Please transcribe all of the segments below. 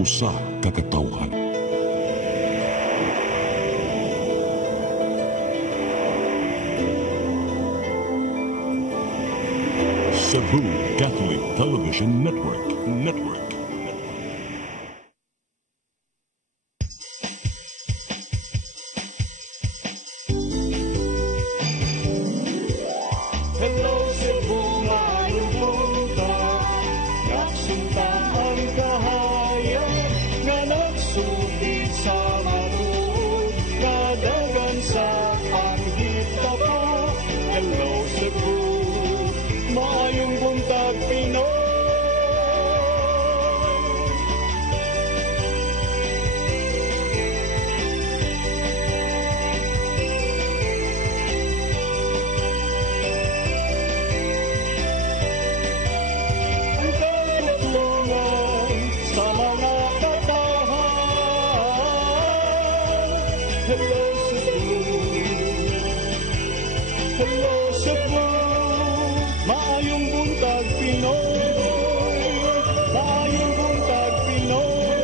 usa ka katawhan. Cebu Catholic Television Network. Hello Cebu, maayong buntag. Nagsunta ang kahayan nga nagsugid sa matuod, kadagan sa panghita po. Hello Cebu, maayong buntag Pinoy. Ang katutulungan sa mga katahan. Hello Cebu, hello Cebu, maayong buntag Pinoy. Maayong buntag Pinoy.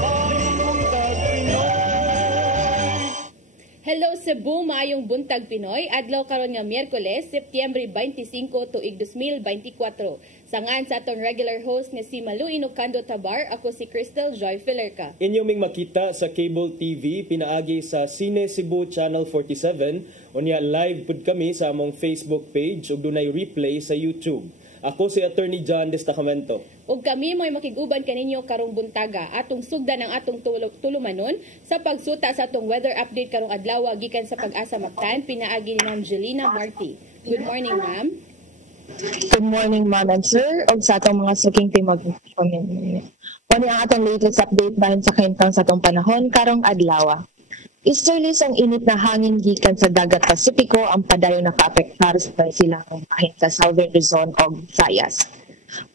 Maayong buntag Pinoy. Hello Cebu, maayong buntag Pinoy. Adlaw karon nga Miyerkules, Setyembre 25 tuig 2024. Sangan sa atong regular host nga si Malu Inocando Tabar, ako si Crystal Joy Filerca. Inyo ming makita sa cable TV pinaagi sa Cine Cebu Channel 47. Unya live pud kami sa among Facebook page ug dunay replay sa YouTube. Ako si Attorney John Destacamento. Ug kami mo'y makiguban kaninyo karong buntaga atong sugdan ang atong tulumanon sa pagsuta sa atong weather update karong adlaw gikan sa Pag-asa Mactan pinaagi ni Ma'am Jelina Marti. Good morning, ma'am. Good morning, ma'am and sir. Og sa atong mga suking timog. Kani ang atong latest update bahin sa kahintang sa atong panahon karong adlaw. Easterlies ang init na hangin gikan sa dagat Pasipiko ang padayon nakaapektar sa silangang bahin sa Southern Luzon ug Visayas.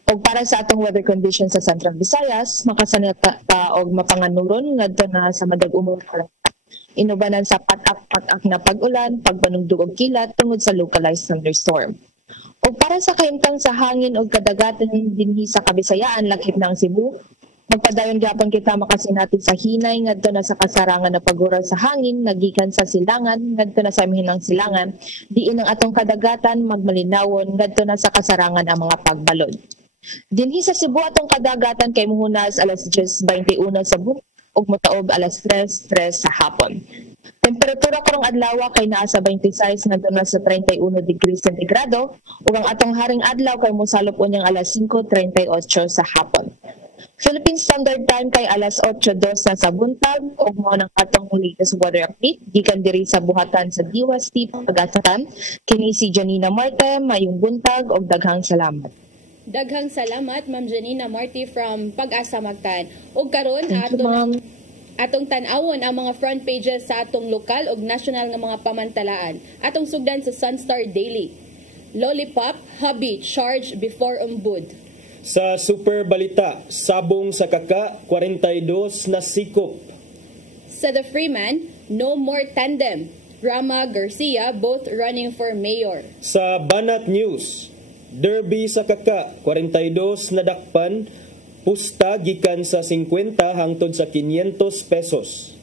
Og para sa atong weather conditions sa Central Visayas, makasanata og mapanganuron ngadto na sa madag-umong inubanan sa patak-patak na pag-ulan, pagpanugdog og kilat tungod sa localized thunderstorm. O para sa kahimtang sa hangin o kadagatan dinhi sa Kabisayaan, lakip ng Cebu, magpadayon gyapon kita makasinati sa hinay ngadto na sa kasarangan na pagural sa hangin nagikan sa silangan ngadto na sa mihinang silangan, diin ang atong kadagatan magmalinawon ngadto na sa kasarangan ang mga pagbalod. Dinhi sa Cebu atong kadagatan kay muhunas alas 10:21 sa buntag ug motaob alas 3:03 sa hapon. Temperatura karong adlaw kay naa sa 26 ngadto na sa 31 degrees centigrado ug ang atong haring adlaw kay mosalop unyang alas 5:38 sa hapon. Philippine Standard Time kay alas 8:02 na sa buntag ug mao nang atong latest weather update gikan diri sa buhatan sa DWST Pag-asatan. Kini si Janina Marte, mayong buntag ug daghang salamat. Daghang salamat, Ma'am Janina Marti from Pag-asa Mactan. Ug karon Thank you, ma'am. atong tan-awon ang mga front pages sa atong lokal ug national nga mga pamantalaan. Atong sugdan sa Sunstar Daily. Lollipop, hubby, charge before umbud. Sa Super Balita, sabong sa kaka, 42 na sikop. Sa The Freeman, no more tandem. Rama Garcia both running for mayor. Sa Banat News, derby sa kaka, 42 na dakpan, pusta gikan sa 50 hangtod sa 500 pesos.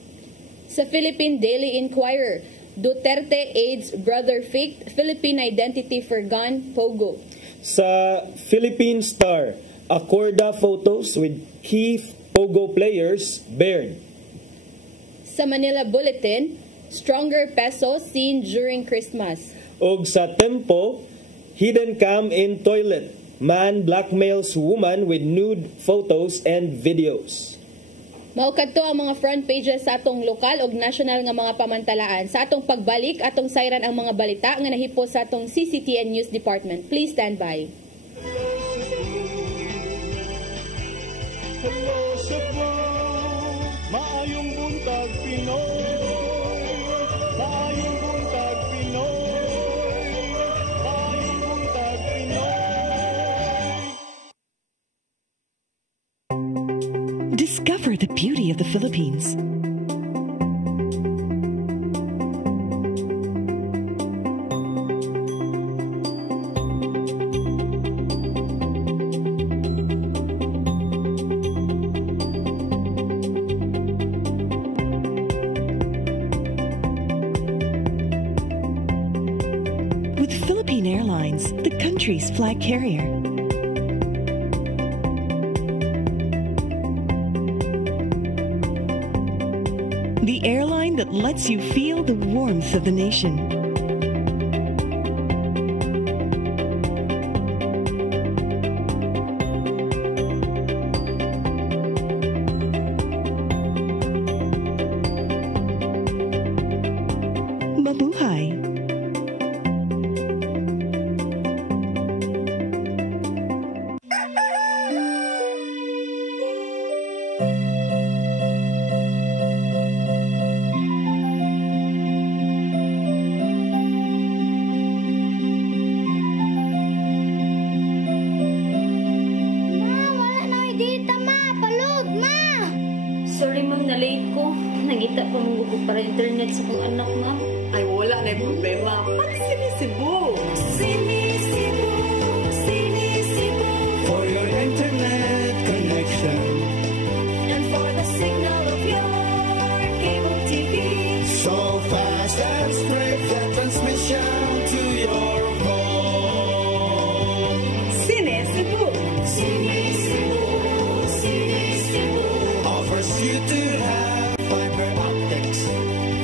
Sa Philippine Daily Inquirer, Duterte aids brother faked Philippine identity for gun, Pogo. Sa Philippine Star, Accorda photos with key Pogo players bared. Sa Manila Bulletin, stronger peso seen during Christmas. Og sa Tempo, hidden cam in toilet. Man blackmails woman with nude photos and videos. Maukadto ang mga front pages sa atong lokal ug national nga mga pamantalaan. Sa atong pagbalik, atong sayran ang mga balita nga nahipo sa atong CCTN News Department. Please stand by. Hello Cebu, maayong buntag Pinoy. Maayong buntag Pinoy. Maayong buntag Pinoy. Discover the beauty of the Philippines. country's flag carrier. The airline that lets you feel the warmth of the nation. Mabuhay! Sorry ma'am, na-late ko. Nangita pa mong para internet sa kong anak ma'am. Ay, wala na yung problema. Mag-Sinisibu! Sinisibu, Sinisibu, for your internet connection And for the signal of your cable TV. so fast and straight the transmission to your home. Sinisibu! Sinisibu, Sinisibu offers you to have fiber optics.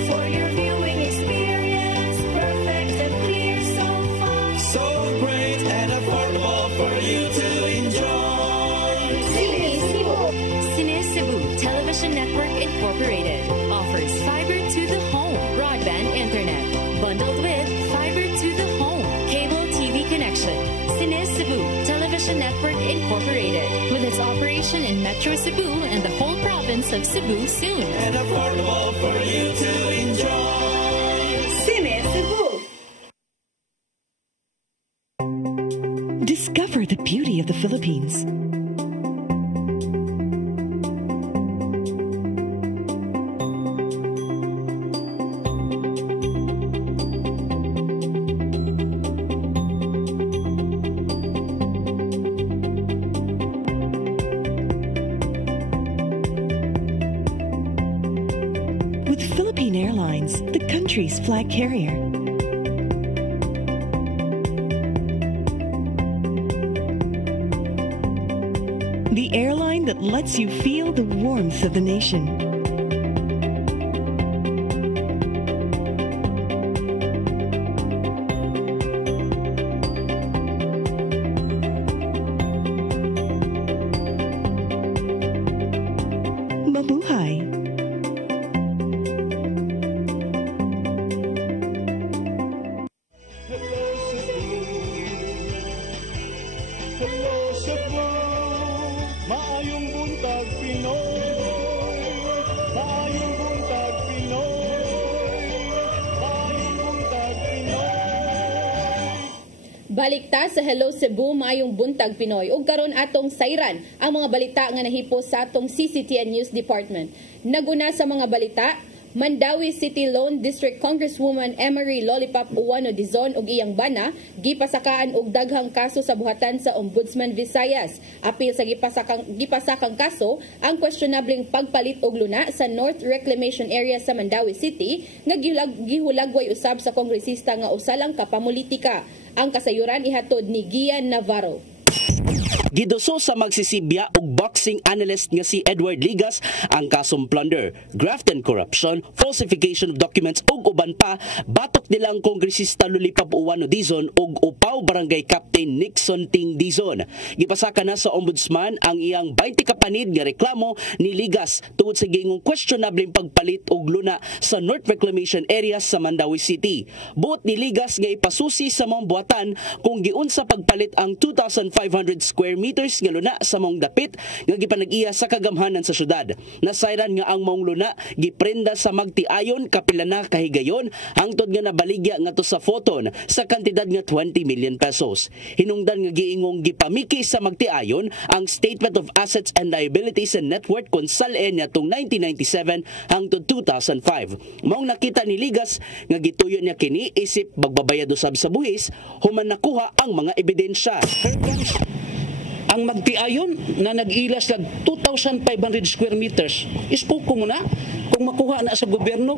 For your viewing experience, perfect and clear so far. So great and affordable for you to enjoy. Cine Cebu Television Network Incorporated offers fiber to the home broadband internet bundled with fiber to the home cable TV connection. Cine Cebu Television Network Incorporated with its operation in Metro Cebu and the whole province of Cebu soon. And affordable for you to enjoy. Sinisibu! Discover the beauty of the Philippines. With Philippine Airlines, the country's flag carrier. The airline that lets you feel the warmth of the nation. Mabuhay! Hello Cebu, maayong buntag Pinoy. Maayong buntag Pinoy. Maayong buntag Pinoy. Balikta sa Hello Cebu, maayong buntag Pinoy. Ug karon atong sayran ang mga balita nga nahipos sa atong CCTN News Department. Naguna sa mga balita, Mandawi City Lone District Congresswoman Emery Lollipop Uwano Dizon ug iyang bana gipasakaan og daghang kaso sa buhatan sa Ombudsman Visayas. Apil sa gipasakang kaso ang questionableng pagpalit og luna sa North Reclamation Area sa Mandawi City nga gihulagway usab sa kongresista nga usalang kapamulitika. Ang kasayuran ihatod ni Gian Navarro. Giduso sa magsisibya og boxing analyst nga si Edward Ligas ang kasong plunder, graft and corruption, falsification of documents ug uban pa. Batok nila ang kongresista Lollipop Uwano Dizon ug upaw barangay Captain Nixon Ting Dizon. Gipasaka na sa ombudsman ang iyang 20 kapanid nga reklamo ni Ligas tungod sa gingong questionable pagpalit og luna sa North Reclamation Area sa Mandawi City. Buot ni Ligas nga ipasusi sa mga buhatan kung giunsa pagpalit ang 2,500 square meters nga luna sa mong dapit nga gipanag-iya sa kagamhanan sa syudad. Nasayran nga ang mong luna giprenda sa magtiayon kapila na kahigayon hangtod nga nabaligya nga to sa photon sa kantidad nga 20 million pesos. Hinungdan nga giingong gipamiki sa magtiayon ang Statement of Assets and Liabilities and Net Worth kung sal-en nitong 1997 hangtod 2005. Maong nakita ni Ligas nga gituyo niya kini isip magbabayad usab sa buhis human nakuha ang mga ebidensya. Ang magtiayon na nag-ilas lag 2,500 square meters. Ispoko mo na kung makuha na sa gobyerno,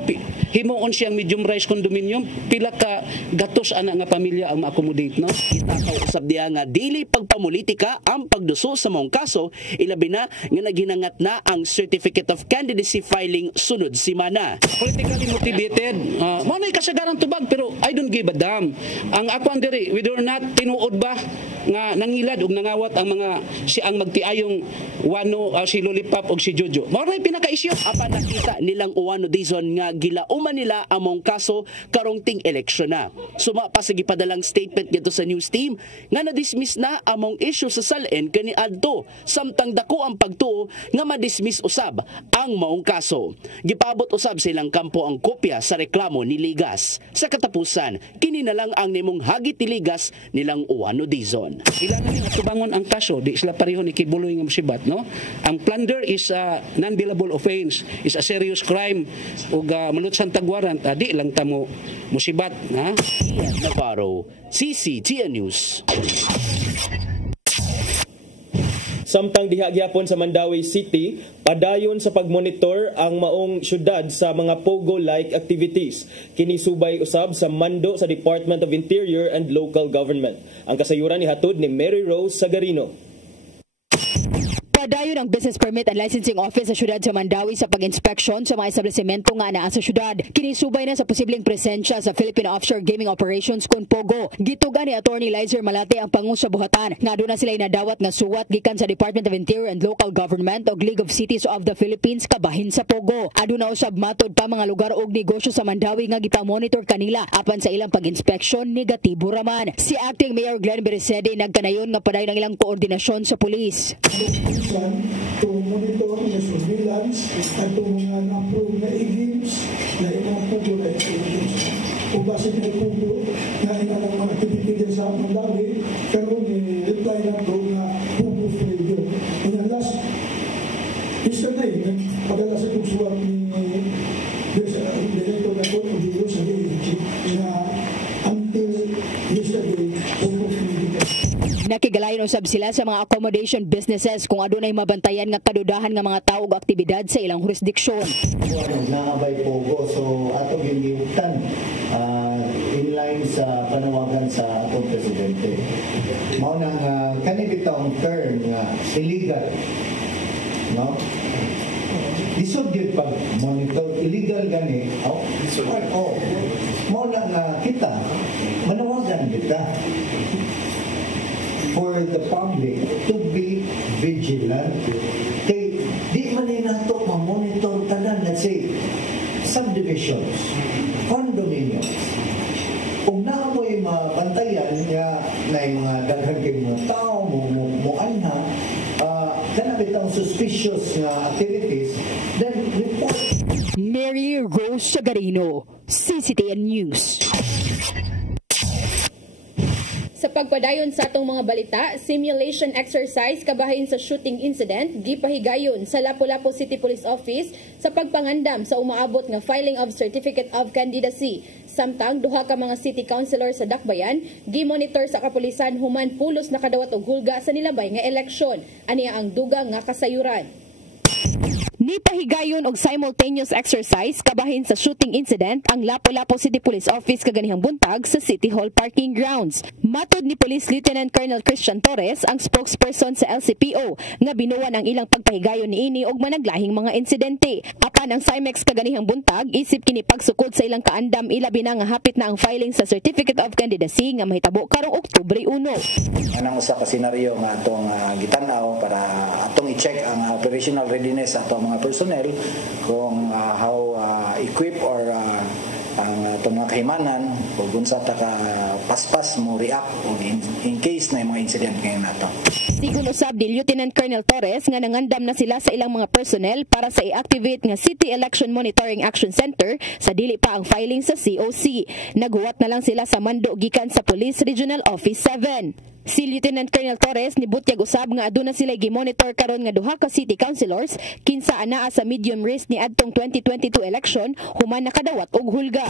himuon siyang medium rise condominium, pila ka gatos ana nga pamilya ang ma-accommodate, no? Itakaw usab diha nga dili pagpamulitika ang pagduso sa maong kaso, ilabi na nga naghinangat na ang Certificate of Candidacy filing sunod simana. Politically motivated, manay kasagaran tubag, pero I don't give a damn. Ang ako ang diri, whether or not tinuod ba nga nangilad ug nangawat ang mga si ang magtiayong wano, si Lollipop ug si Jojo. Mao ray pinaka-isyu. Apan nakita nilang uwano dizon nga gilauman nila among kaso karong ting eleksyon na. Suma pa sa gipadalang statement dito sa news team nga na-dismiss na among issue sa salen kaniadto, samtang dako ang pagtuo nga ma-dismiss usab ang maong kaso. Gipabot usab sa ilang kampo ang kopya sa reklamo ni Ligas. Sa katapusan, kini na lang ang nimong hagit ni Ligas nilang uwano dizon. Kailangan nila tubangon ang kaso, di sila pareho ni kibuloy nga musibat, no? Ang plunder is a non-bailable offense, is a serious crime ug malutsang tagwarant, di lang tamo musibat, ha? Ian Navarro, CCTN News. Samtang diha gyapon sa Mandawi City, padayon sa pagmonitor ang maong syudad sa mga pogo-like activities. Kinisubay usab sa mando sa Department of Interior and Local Government. Ang kasayuran ni hatod ni Mary Rose Sagarino. Padayon ang Business Permit and Licensing Office sa syudad sa Mandawi sa pag-inspeksyon sa mga establishmento nga anaa sa syudad. Kinisubay na sa posibleng presensya sa Philippine Offshore Gaming Operations kon POGO. Gitugan ni Attorney Lizer Malate ang pangu sa buhatan nga aduna sila nadawat nga suwat gikan sa Department of Interior and Local Government ug League of Cities of the Philippines kabahin sa POGO. Aduna usab matod pa mga lugar ug negosyo sa Mandawi nga gipamonitor kanila apan sa ilang pag-inspeksyon negatibo raman. Si Acting Mayor Glenn Beresede nagkanayon nga padayon ang ilang koordinasyon sa pulis. To monitor the surveillance at to mga na-approve na e-games na mga pugo na e-games. Kung base na pugo na ilang mga activity sa Mandawi, karoon reply na to na pugo radio. And ang last, yesterday, padala sa tugsuwat ni Director na po ng Bureau sa DHG na until yesterday, pugo radio. Nakigalayon usab sila sa mga accommodation businesses kung adunay mabantayan nga kadudahan nga mga tawo ug aktibidad sa ilang jurisdiksyon. Nakabay pogo, so atong giniutan inline sa panawagan sa atong presidente. Mao nang kanibitong term nga illegal, no? Isod gyud pag monitor illegal gani. Mao nang kita manawagan kita for the public to be vigilant. Kay di man nato ma-monitor tanan, let's say subdivisions, condominiums. Kung naamoy mabantayan nga na mga daghan kay mga tao mo anha kana bitang suspicious nga activities, then report. Mary Rose Sagarino, CCTN News. Sa pagpadayon sa atong mga balita, simulation exercise kabahin sa shooting incident gipahigayon sa Lapu-Lapu City Police Office sa pagpangandam sa umaabot nga filing of Certificate of Candidacy. Samtang duha ka mga city councilor sa Dakbayan gimonitor sa kapulisan human pulos nakadawat og hulga sa nilabay nga eleksyon. Aniya ang dugang nga kasayuran. Nipahigayon og simultaneous exercise kabahin sa shooting incident ang Lapu-Lapu City Police Office kaganihang buntag sa City Hall parking grounds. Matod ni Police Lieutenant Colonel Christian Torres, ang spokesperson sa LCPO, nga binuwan ang ilang pagpahigayon niini og managlahing mga insidente. Apan ang CIMEX kaganihang buntag isip kini pagsukod sa ilang kaandam ilabi na nga hapit na ang filing sa Certificate of Candidacy nga mahitabo karong Oktubre 1. Anang usa ka senaryo nga atong gitanaw para atong i-check ang operational readiness sa atong mga personnel kung how equipped or ang itong mga kahimanan o bunsa ta ka paspas mo react in case na yung mga incident ngayon nato. Sigun usab ni Lieutenant Colonel Torres nga nangandam na sila sa ilang mga personnel para sa i-activate nga City Election Monitoring Action Center sa dili pa ang filing sa COC. Naguwat na lang sila sa mando gikan sa Police Regional Office 7. Si Lieutenant Colonel Torres ni butyag usab nga aduna sila gimonitor karon nga duha ka city councilors kinsa anaa sa medium risk ni adtong 2022 election human nakadawat og hulga.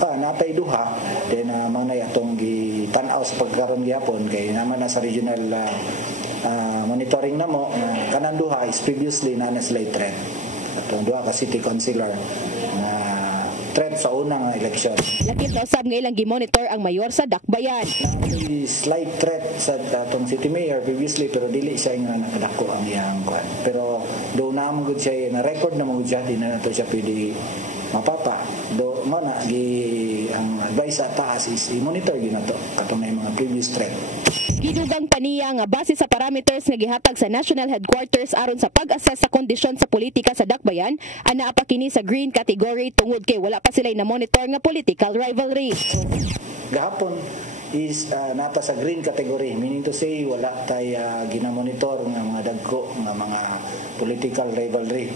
Natay duha then manay atong gitan-aw sa pagkaron gyapon kay naman na sa regional monitoring namo kanan duha is previously na sila threat. atong duha ka city councilor na threat sa unang eleksyon. Lakip na usab nga ilang gimonitor ang mayor sa Dakbayan. Slight threat sa atong city mayor previously pero dili siya nga nakadako ang iyang kwan. Pero do na mo gud siya na record na mo gud siya di na nato siya pwede mapapa. Do mo na ang advice sa taas is i-monitor gyud nato katong may mga previous threat. Gidugang paniya nga base sa parameters nga gihatag sa national headquarters aron sa pag-assess sa kondisyon sa politika sa Dakbayan, anaa pa kini sa green category tungod kay wala pa sila na monitor nga political rivalry. Gahapon is napa sa green category, meaning to say wala tay ginamonitor nga mga dagko nga mga political rivalry.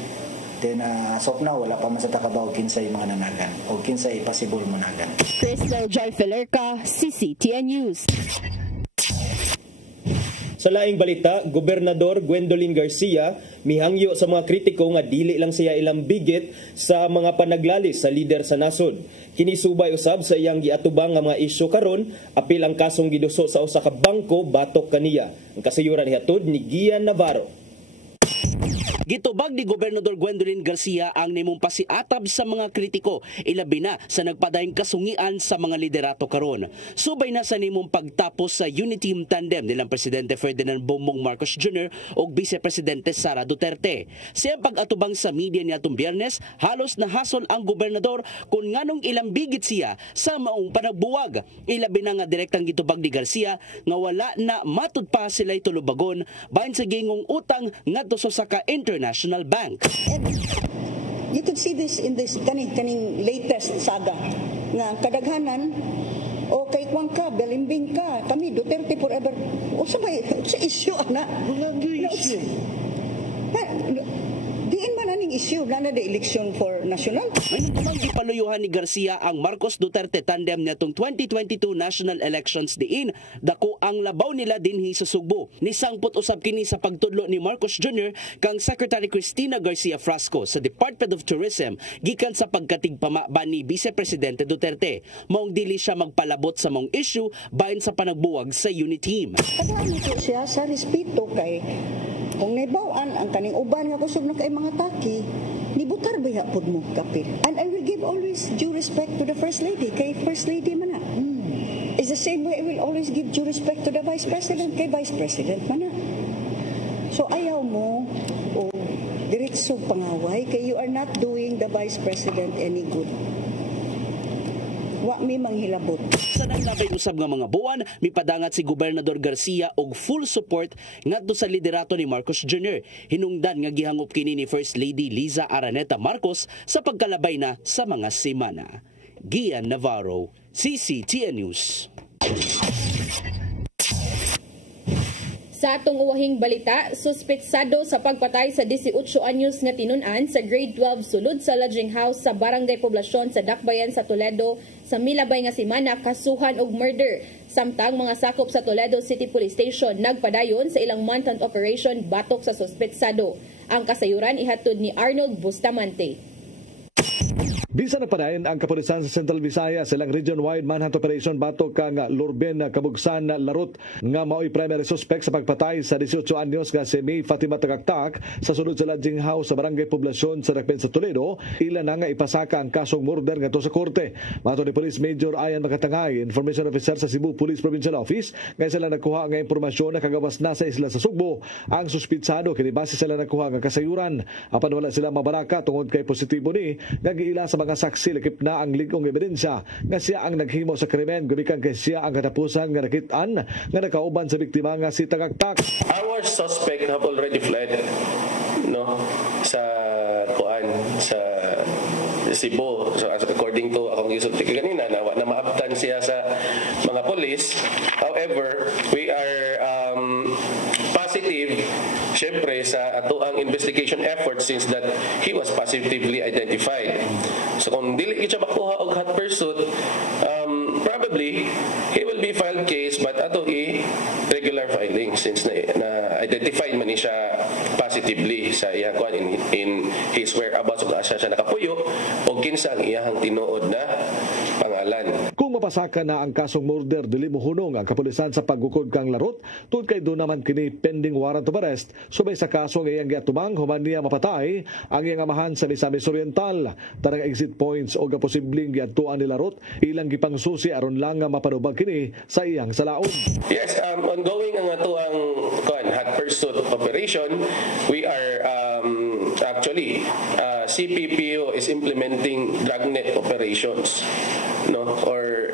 Then so now wala pa man sa takabaw kinsay mga nanagan o kinsay possible managan. Crystal Joy Felerca, CCTN News. Sa laing balita, Gobernador Gwendolyn Garcia mihangyo sa mga kritiko nga dili lang siya ilang bigit sa mga panaglalis sa lider sa nasod. Kinisubay usab sa iyang giatubang nga mga isyu karon, apil ang kasong giduso sa usa ka bangko batok kaniya. Ang kasayuran hiatod ni Gian Navarro. Gitubag ni Gobernador Gwendolyn Garcia ang nimong pasiatab sa mga kritiko, ilabi na sa nagpadayong kasungian sa mga liderato karon. Subay na sa nimong pagtapos sa unity team tandem nilang Presidente Ferdinand Bongbong Marcos Jr. o Vice Presidente Sara Duterte. Sa pag-atubang sa media niadtong Biyernes, halos nahasol ang gobernador kung nganong ilang bigit siya sa maong panagbuwag. Ilabi na nga direktang gitubag ni Garcia nga wala na matud pa sila'y tulubagon bahin sa gingong utang ngadto sa International Bank. You could see this in this kaning latest saga nga kadaghanan o kay Juan ka, Belimbing ka, kami Duterte forever. O sa issue ana. Diin man aning issue na the election for national. Ngayon namang gipaluyuhan ni Garcia ang Marcos Duterte tandem natong 2022 national elections diin dako ang labaw nila dinhi sa Sugbo. Nisangpot usab kini sa pagtudlo ni Marcos Jr. kang Secretary Cristina Garcia Frasco sa Department of Tourism gikan sa pagkatigpama ba ni Vice Presidente Duterte. Maong dili siya magpalabot sa maong issue bahin sa panagbuwag sa unity team. Kadaan siya sa respeto kay kung naibawaan ang kaning uban nga kusog na kay mga taki, nibutar ba yapod mo kapil. And I will give always due respect to the First Lady, kay First Lady man na. It's the same way I will always give due respect to the Vice President, kay Vice President man na. So ayaw mo o diretso pangaway, kay you are not doing the Vice President any good. Wa mi manghilabot. Sa naglabay usab nga mga buwan, mipadangat si Gobernador Garcia og full support ngadto sa liderato ni Marcos Jr. Hinungdan nga gihangop kini ni First Lady Liza Araneta Marcos sa pagkalabay na sa mga semana. Gian Navarro, CCTN News. Sa atong uwahing balita, suspetsado sa pagpatay sa 18 anyos nga tinun-an sa grade 12 sulod sa lodging house sa Barangay Poblasyon sa Dakbayan sa Toledo sa milabay nga semana kasuhan og murder. Samtang mga sakop sa Toledo City Police Station nagpadayon sa ilang manhunt operation batok sa suspetsado. Ang kasayuran ihatod ni Arnold Bustamante. Bisa na padayon ang kapulisan sa Central Visayas sa ilang region-wide manhunt operation batok kang Lurben Kabugsan Larut nga mao'y primary suspect sa pagpatay sa 18 anyos nga si May Fatima Tagaktak sa sulod sa lodging house sa Barangay Poblasyon sa Dakbayan sa Toledo. Ila na nga ipasaka ang kasong murder ngadto sa korte. Mato ni Police Major Ayan Makatangay, Information Officer sa Cebu Police Provincial Office, nga sila nagkuha nga impormasyon na kagawas na sa isla sa Sugbo. Ang suspitsado kini base sila nagkuha nga kasayuran apan wala sila mabaraka tungod kay positibo ni nga giila sa mga saksi lakip na ang ligong ebidensya nga siya ang naghimo sa krimen gumikan kay siya ang katapusan nga nakitaan nga nakauban sa biktima nga si Tagaktak. Our suspect have already fled sa Cebu. So according to akong isulti kanina na maabtan siya sa mga polis. However, we are positive syempre sa atoang investigation effort since that he was positively identified. So kung dili siya makuha og hot pursuit, probably he will be filed case but ato regular filing since na identified man siya positively sa iyang kwan in his whereabouts ug asa siya nakapuyo o kinsa ang iyang tinuod na pangalan. Kung Mapasaka na ang kasong murder dili mohunong ang kapulisan sa paggukod kang Larot tungod kay do naman kini pending warrant of arrest subay sa kaso nga iyang giatumang human niya mapatay ang iyang amahan sa Misamis Oriental. Tanang exit points o posibleng giadtuan ni Larot ilang gipangsusi aron lang nga mapanubag kini sa iyang salaod. Yes, ongoing ang ato ang hot pursuit operation. We are actually CPPO is implementing dragnet operations, no, or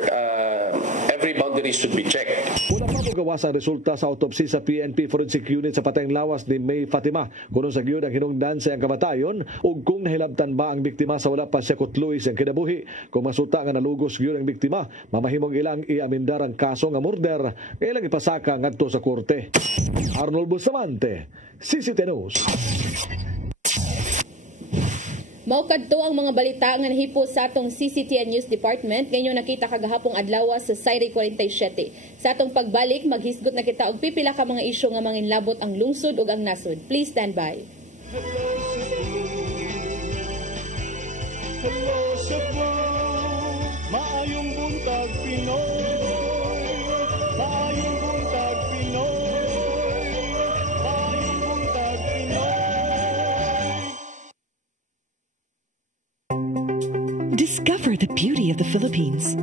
every boundary should be checked. Una pa mo gawas ang resulta sa autopsy sa PNP Forensic Unit sa patayng lawas ni May Fatima kuno sa gyud ang hinungdan sa iyang kamatayon ug kung nahilabtan ba ang biktima sa wala pa siya kutluis ang kinabuhi. Kung masuta nga nalugos gyud ang biktima, mamahimong ilang iamindar ang kaso nga murder nga ilang ipasaka ngadto sa korte. Arnold Bustamante, CCTV News. Maukad to ang mga balita nga nahipo sa atong CCTN News Department ngayong nakita kagahapong adlaw sa Sayri 47. Sa atong pagbalik, maghisgot na kita og pipila ka mga isyu nga manginlabot ang lungsod ug ang nasod. Please stand by. Hello, Cebu, maayong buntag Pinoy, maayong buntag Pinoy, maayong buntag Pinoy. Discover the beauty of the Philippines.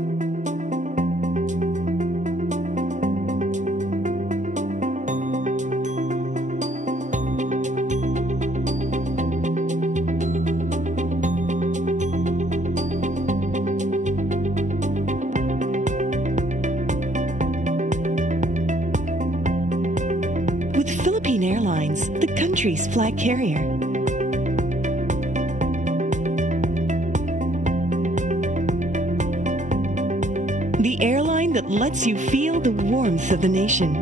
With Philippine Airlines, the country's flag carrier. The airline that lets you feel the warmth of the nation.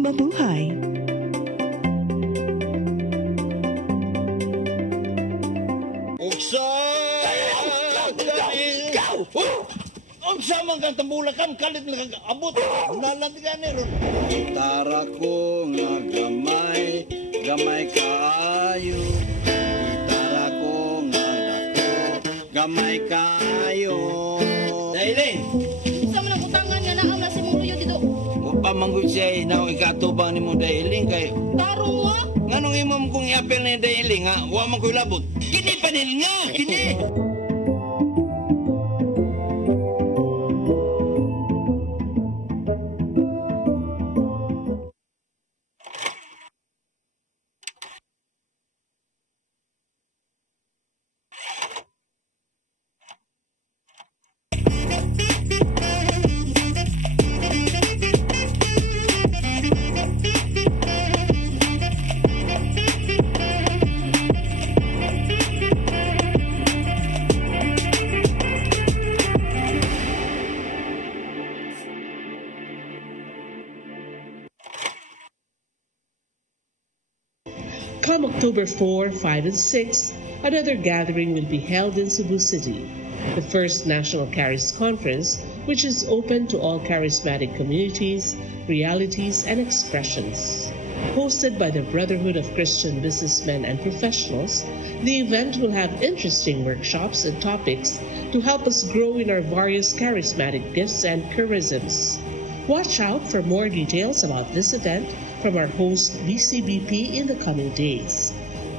Mabuhay. Unsa man kang tambulakan kalit nagabot nalandigan ni ron gitara ko nga gamay kaayo gitara ko nga dako gamay kaayo Dailin Unsa man ang utangan nga naa na si mong luyo dito? Upa manggod siya inaw ikatubang ni mo Dailin kay tarong mo nganong imam kong iapel ni Dailin nga wa man ko'y labot kini panil nga kini. Come October 4, 5, and 6, another gathering will be held in Cebu City, the first National Charis Conference, which is open to all charismatic communities, realities, and expressions. Hosted by the Brotherhood of Christian Businessmen and Professionals, the event will have interesting workshops and topics to help us grow in our various charismatic gifts and charisms. Watch out for more details about this event from our host BCBP in the coming days.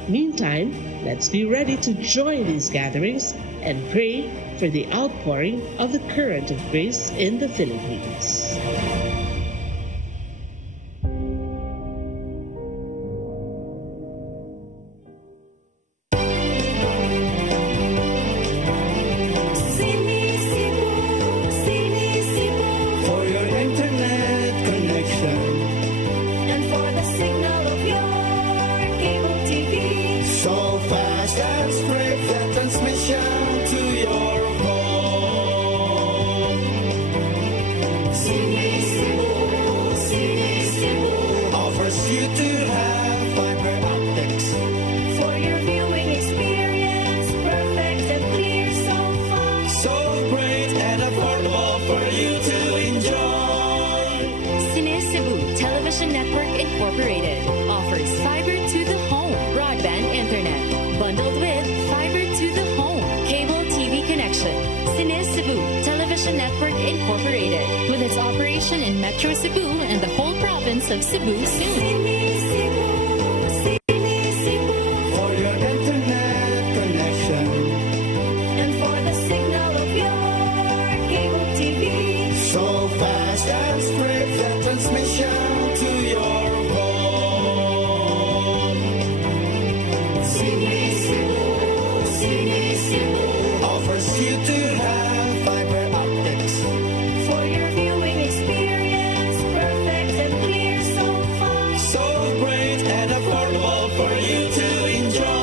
Meantime, let's be ready to join these gatherings and pray for the outpouring of the current of grace in the Philippines. For your internet connection And for the signal of your cable TV. so fast and spread the transmission to your home. CBC Incorporated, with its operation in Metro Cebu and the whole province of Cebu soon. For your internet connection And for the signal of your cable TV. so fast and swift the transmission to your home. Sini Cebu offers you to have fiber optics. For your viewing experience, perfect and clear so far. So great and affordable for you to enjoy.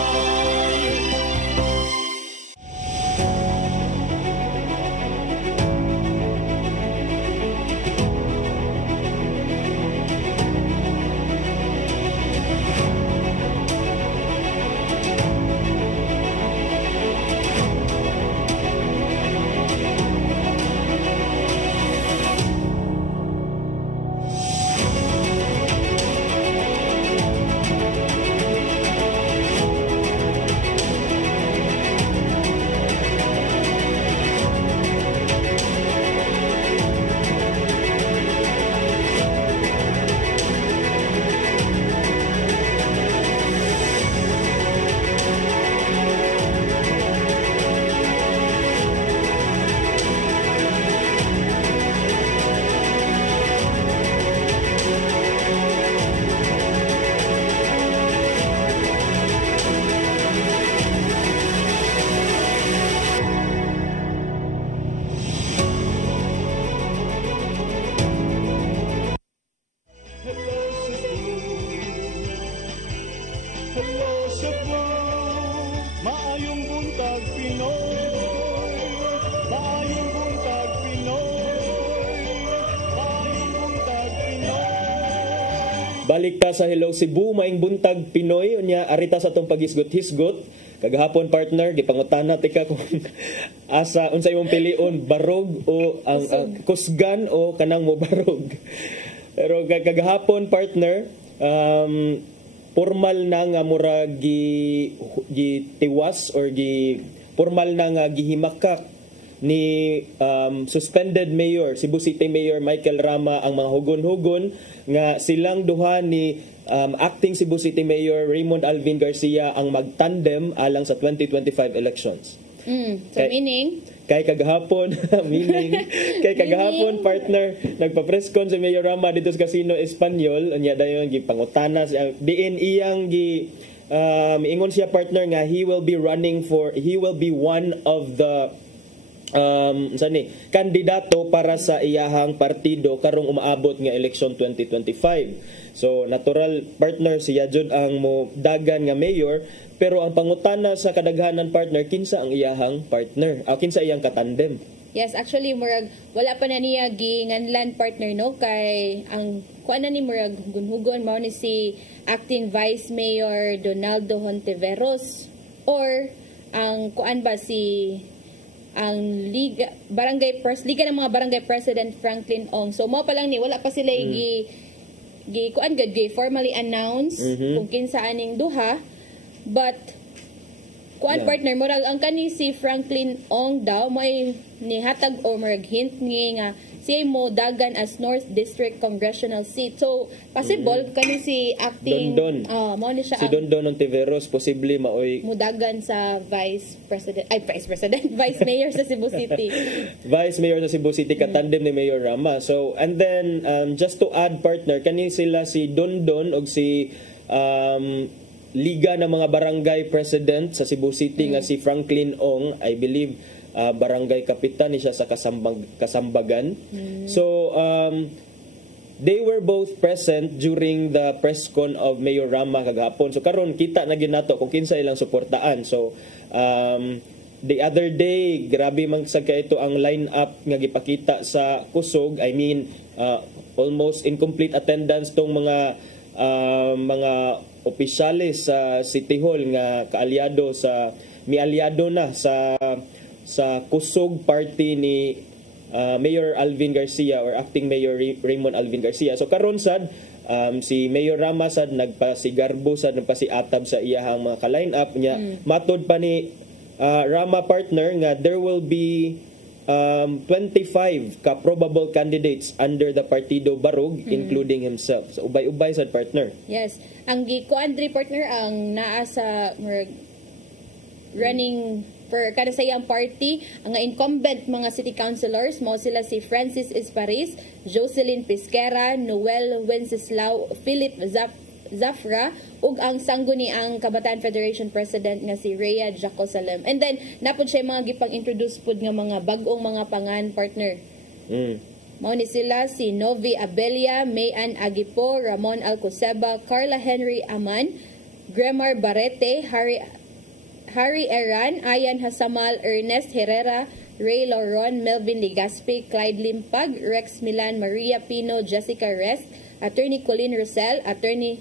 Hello Cebu, maayong buntag Pinoy. Maayong buntag Pinoy. Maayong buntag Pinoy. Balik ta sa Hello Cebu, maing buntag Pinoy, unya arita sa tong pagisgot-hisgot. Kagahapon partner, gipangutana tika kung asa unsa imong pilion, barog o ang kusgan o kanang mo barog. Pero kagahapon partner, formal na nga murag tiwas or formal na nga gihimakak ni suspended mayor Cebu City Mayor Michael Rama ang mga hugon-hugon nga silang duha ni acting Cebu City Mayor Raymond Alvin Garcia ang magtandem alang sa 2025 elections. So meaning kay kagahapon partner nagpa-press con si Mayor Rama dito sa Casino Espanyol unya dayon gipangutana diin iyang miingon siya partner nga he will be one of the kandidato para sa iyahang partido karong umaabot nga election 2025. So natural partner siya jud ang mo dagan nga mayor, pero ang pangutana sa kadaghanan partner kinsa ang iyahang partner o kinsa iyang katandem. Yes, actually murag wala pa na niya ginganlan partner no kay ang kuan na ni murag hugon-hugon mao ni si acting Vice Mayor Donaldo Hontiveros or ang kuan ba si ang Liga ng mga Barangay President Franklin Ong. So mao pa lang ni wala pa sila kuan gud formally announce kung kinsa aning duha, but kuan partner murag ang kani si Franklin Ong daw may nihatag o murag hint nga siya mo dagan as North District Congressional Seat. So possible kani si acting mao ni siya si Dondon Ontiveros posible maoy mudagan sa Vice Mayor sa Cebu City. Vice Mayor sa Cebu City katandem ni Mayor Rama. So and then just to add partner kani sila si Dondon og si Liga ng mga Barangay President sa Cebu City nga si Franklin Ong, I believe barangay kapitan ni siya sa Kasambagan. So they were both present during the press con of Mayor Rama kagahapon. So karon kita na ginato kung kinsa ilang suportaan. So the other day grabe man sa ito ang lineup nga gipakita sa kusog. I mean almost incomplete attendance tong mga opisyales sa City Hall nga kaalyado sa mialyado na sa kusog party ni Mayor Alvin Garcia or acting Mayor Raymond Alvin Garcia. So karon sad si Mayor Rama sad nagpasigarbo sad nagpasiatab sa iyahang mga ka-line up niya. Matod pa ni Rama partner nga there will be 25 ka probable candidates under the Partido Barug, including himself. So ubay-ubay sa partner. Yes. Ang Andri partner ang naa sa running for kada sa iyang party, ang incumbent mga city councilors mao sila si Francis Esparis, Jocelyn Pesquera, Noel Wenceslao, Philip Zafra ug ang sangguni ang Kabataan Federation President nga si Rhea Jacosalem. And then napud siya mga gipang-introduce pud nga mga bag-ong mga pangan partner. Mao ni sila si Novi Abelia, Mayan Agipo, Ramon Alcoseba, Carla Henry Aman, Gremar Barete, Harry Eran, Ayan Hasamal, Ernest Herrera, Ray Loron, Melvin Ligaspi, Clyde Limpag, Rex Milan, Maria Pino, Jessica Rest, Attorney Colleen Rosel, Attorney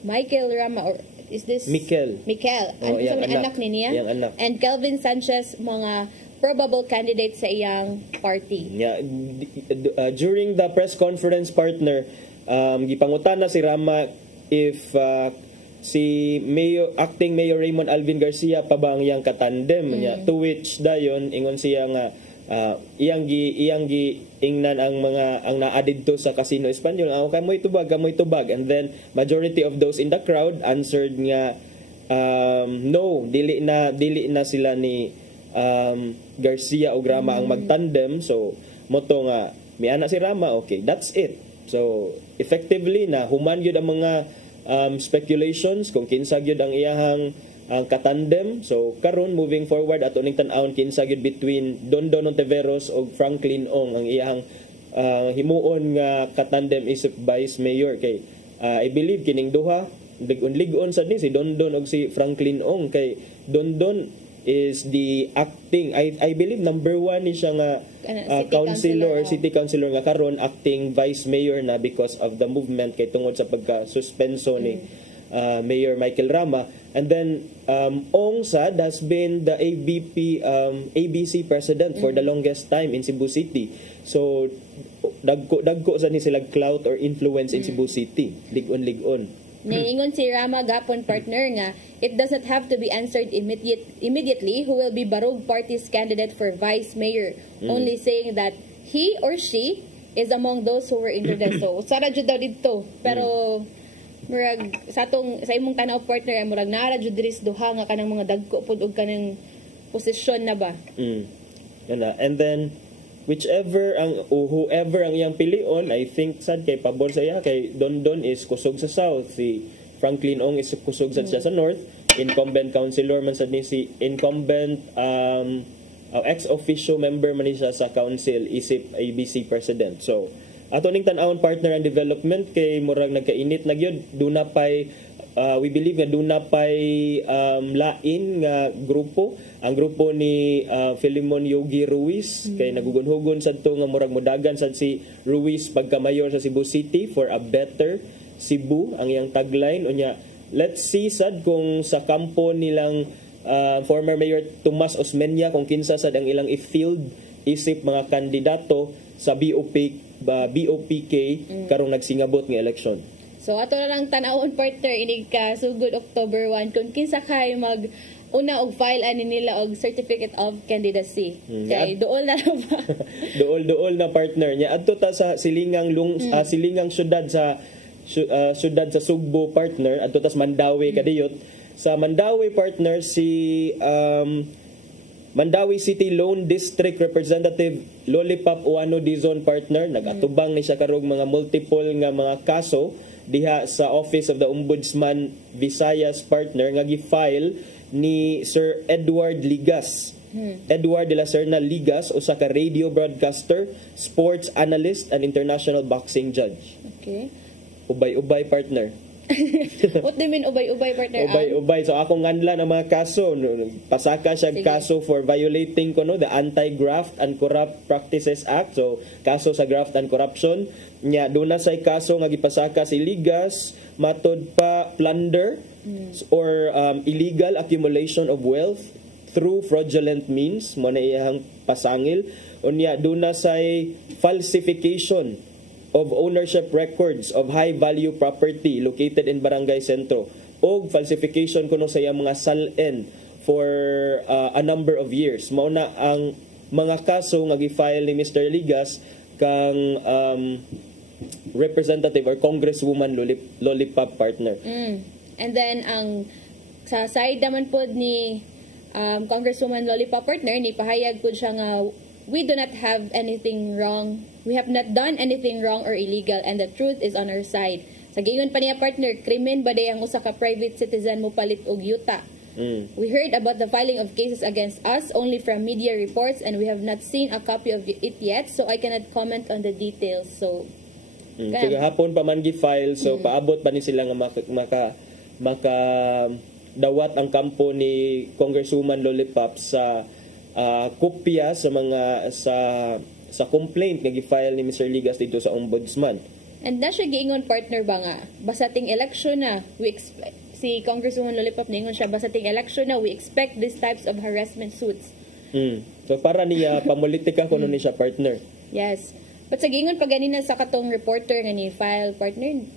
Michael Rama, or is this? Mikel. Ano sa anak ni niya? Yang anak. And Kelvin Sanchez, mga probable candidates sa iyang party. Yeah, during the press conference partner, gipangutana si Rama if si acting Mayor Raymond Alvin Garcia pa ba ang iyang katandem niya, to which dayon ingon siya nga iyang gi ingnan ang mga ang naadid to sa Casino Espanyol, kamoy tubag, and then majority of those in the crowd answered nga no, dili na sila ni Garcia o Rama ang magtandem. So moto nga miana si Rama, okay, that's it. So effectively na human gyud ang mga speculations kung kinsa gyud ang iyahang katandem. So karon moving forward ato ning tan-awon kinsa gyud between Dondon Ontiveros ug Franklin Ong ang iyahang himuon nga katandem isip vice mayor. Kay I believe kining duha lig-on sad ni si Dondon ug si Franklin Ong. Kay Dondon is the acting, I believe number 1 ni siya nga city councilor nga karon acting vice mayor na because of the movement kay tungod sa pagka-suspenso ni Mayor Michael Rama. And then Ong Sad has been the ABC president for the longest time in Cebu City. So dagko sa ni sila clout or influence in Cebu City. Lig-on. Ningon si Rama gapon partner nga it does not have to be answered immediately who will be Barug Party's candidate for vice mayor, only saying that he or she is among those who were introduced. So sara jud daw dito, pero murag sa imong tanaw partner murag nara jud diri sa duha nga kanang mga dagko pud og kanang posisyon na ba. And then whoever ang iyang pilion, I think sad kay pabor sa iya kay Dondon is kusog sa south, si Franklin Ong is kusog sa siya sa north, incumbent councilor man sad ni si incumbent ex-officio member man ni siya sa council isip ABC president. So ato ning tan-awon partner and development kay murag nagkainit na gyud, duna pay we believe nga duna pay lain nga grupo. Ang grupo ni Filimon Yogi Ruiz kay nagugunhugon sad to nga murag modagan sad si Ruiz pagka-mayor sa Cebu City for a better Cebu ang iyang tagline. Unya let's see sad kung sa kampo nilang former Mayor Tomas Osmeña kung kinsa sad ang ilang i-field isip mga kandidato sa BOPK karong nagsingabot nga election. So ato na lang tan-awon partner inig ka sugod October 1 kung kinsa kay una og file ani nila og certificate of candidacy. Kay duol na ba? duol na partner niya adto ta sa silingang silingang syudad sa Sugbo partner adto ta sa Mandawi kadiyot. Sa Mandawi partner si Mandawi City Lone District Representative Lollipop Uano Dizon partner nagatubang ni siya karong mga multiple nga mga kaso diha sa Office of the Ombudsman Visayas partner nga gi-file ni Sir Edward Ligas. Edward de la Serna Ligas, usa ka radio broadcaster, sports analyst, and international boxing judge. Okay. Ubay-ubay partner. What do you mean ubay-ubay partner? Ubay-ubay. So akong nganlan ang mga kaso. Pasaka siya kaso for violating the Anti-Graft and Corrupt Practices Act. So kaso sa graft and corruption. Nya doon na say kaso nga gipasaka si Ligas matod pa plunder or illegal accumulation of wealth through fraudulent means mo na iyang pasangil. Unya doon na say falsification of ownership records of high value property located in Barangay Sentro o falsification kuno sa iyang mga salen for a number of years. Mao na ang mga kaso nga gi-file ni Mr. Ligas kang Representative or Congresswoman Lollipop partner. And then sa side naman po ni Congresswoman Lollipop partner, ni pahayag po siya nga we do not have anything wrong. We have not done anything wrong or illegal and the truth is on our side. Sa giingon pa niya partner, krimen ba day ang usa ka private citizen mo palit og yuta? We heard about the filing of cases against us only from media reports and we have not seen a copy of it yet, so I cannot comment on the details. So hapon pa man gi-file, so paabot pa ni sila nga maka dawat ang kampo ni Congresswoman Lollipop sa kopya sa mga sa complaint nga gi-file ni Mr. Ligas dito sa Ombudsman. And na siya giingon partner ba nga basating election na si Congresswoman Lollipop ningon siya basating election na we expect these types of harassment suits. So para niya pamulitika kuno ni siya partner. Yes. But sa giingon pa ganina sa katong reporter nga ni file partner,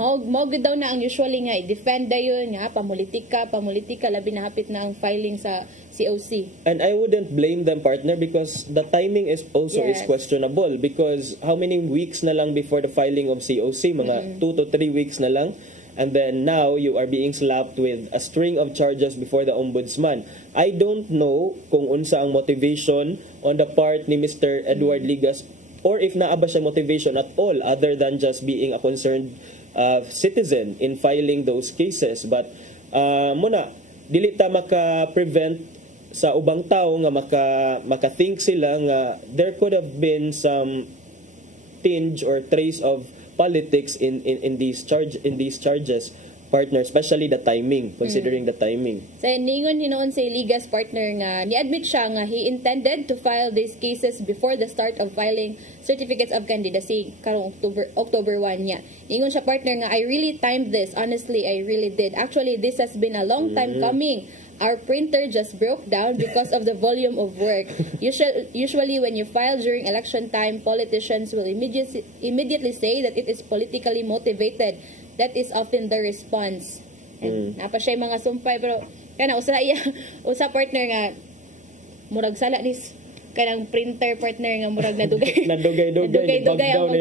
maog daw na ang usually nga i-defend dayon nga pamulitika labi na hapit na ang filing sa COC. And I wouldn't blame them partner because the timing is also is questionable because how many weeks na lang before the filing of COC, mga 2 to 3 weeks na lang, and then now you are being slapped with a string of charges before the Ombudsman. I don't know kung unsa ang motivation on the part ni Mr. Edward Ligas or if naaba siya motivation at all other than just being a concerned citizen in filing those cases. But muna, dili ta maka-prevent sa ubang tao nga maka-think sila nga there could have been some tinge or trace of politics in these charges partner, especially the timing, considering the timing. Sa ningon hinoon sa Ligas partner nga ni-admit siya nga he intended to file these cases before the start of filing certificates of candidacy karong October 1 niya. Ningon siya partner nga I really timed this. Honestly, I really did. Actually, this has been a long time coming. Our printer just broke down because of the volume of work. Usually when you file during election time, politicians will immediately say that it is politically motivated. That is often the response. Napa siya mga sumpay pero kana usa partner nga murag sala nis kanang printer partner nga murag nadugay nadugay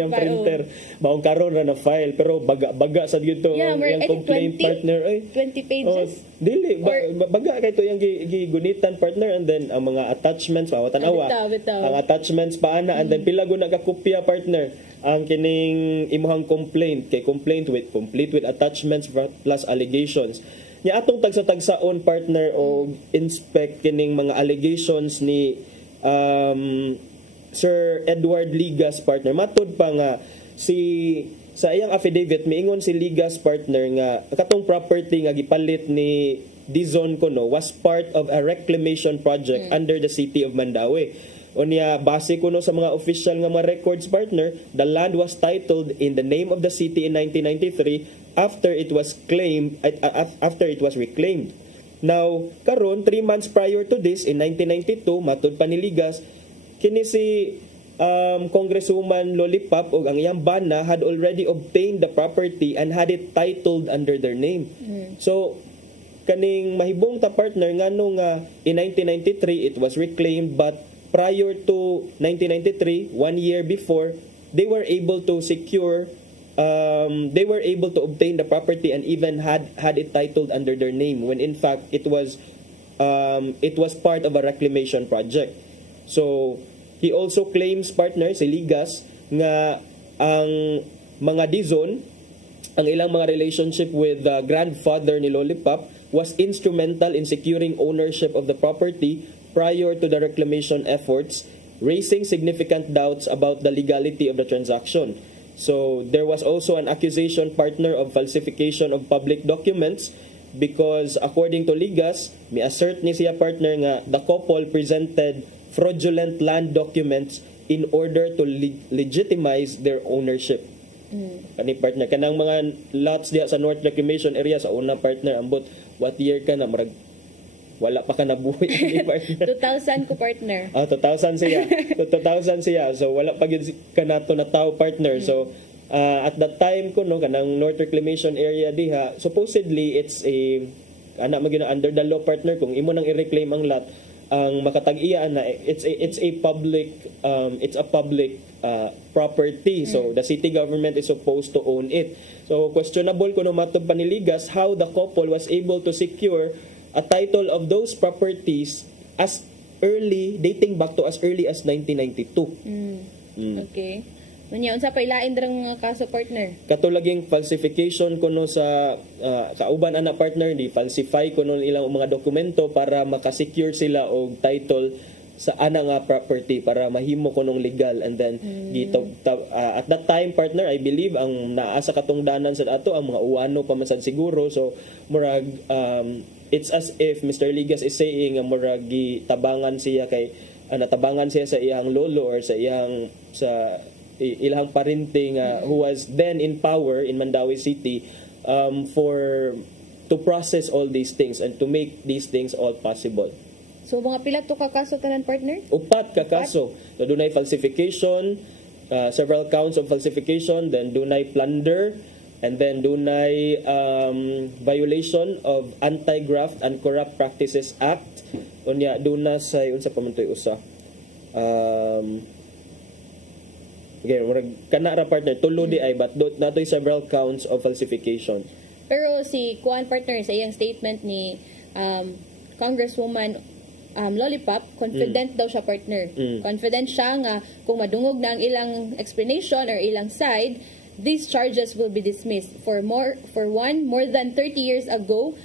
ang printer maong karon ra na file pero baga sa dito ang complaint partner 20 pages dili baga kay to yang gigunitan partner and then ang mga attachments pawatan-awa ang attachments paana and then pila gud nagakopya partner ang kining imuhang complaint kay complaint with complete with attachments plus allegations nya atong tagsa-tagsaon partner o inspect kining mga allegations ni Sir Edward Ligas partner matud pa nga sa iyang affidavit miingon si Ligas partner nga katong property nga gipalit ni Dizon Kono was part of a reclamation project under the city of Mandaue. Unya base kuno sa mga official nga mga records partner, the land was titled in the name of the city in 1993 after it was reclaimed. Now, karon 3 months prior to this in 1992, matud pa ni Ligas, kini si Congresswoman Lollipop o ang iyang bana had already obtained the property and had it titled under their name. So, kaning mahibong ta partner nganong in 1993 it was reclaimed but prior to 1993, 1 year before, they were able to secure, they were able to obtain the property and even had it titled under their name when in fact it was part of a reclamation project. So he also claims partner si Ligas nga ang mga Dizon, ang ilang mga relationship with the grandfather ni Lollipop was instrumental in securing ownership of the property prior to the reclamation efforts, raising significant doubts about the legality of the transaction. So there was also an accusation partner of falsification of public documents because according to Ligas, may assert ni siya partner nga the couple presented fraudulent land documents in order to legitimize their ownership. Kani partner kanang mga lots diha sa North Reclamation area sa una partner ambot what year ka na marag wala pa ka nabuhay ni partner 2000 ko partner 2000 siya so wala pa gyud kanato na tao partner so at that time ko no kanang North Reclamation area diha supposedly it's a ana magina under the law partner kung imo nang i-reclaim ang lot ang makatag-iya na it's a public property, so the city government is supposed to own it. So questionable kuno matod pa ni Ligas how the couple was able to secure a title of those properties as dating back to as early as 1992. Okay. Unya unsa pa ilain drang mga kaso, partner? Katulaging falsification kuno sa kauban ana partner, di falsify kuno ilang mga dokumento para makasecure sila og title sa ana nga property para mahimo kunong legal, and then dito at that time partner, I believe ang naa sa katungdanan sa ato ang mga uwano pa man sad siguro, so murag it's as if Mr. Ligas is saying nga murag tabangan siya kay natabangan siya sa iyang lolo or sa iyang ilang parente nga who was then in power in Mandawi City to process all these things and to make these things all possible. So mga pila to ka kaso tanan, partner? Upat ka kaso. So dunay falsification, several counts of falsification, then dunay plunder, and then dunay violation of Anti-Graft and Corrupt Practices Act. Unya duna sa unsa pa man toy usa. Okay, kana ra partner tulo di ay but natoy several counts of falsification. Pero si Kuan, partner, sa iyang statement ni Congresswoman Lollipop, confident daw siya, partner. Confident siya nga kung madungog na ang ilang explanation or ilang side, these charges will be dismissed. For more than 30 years ago.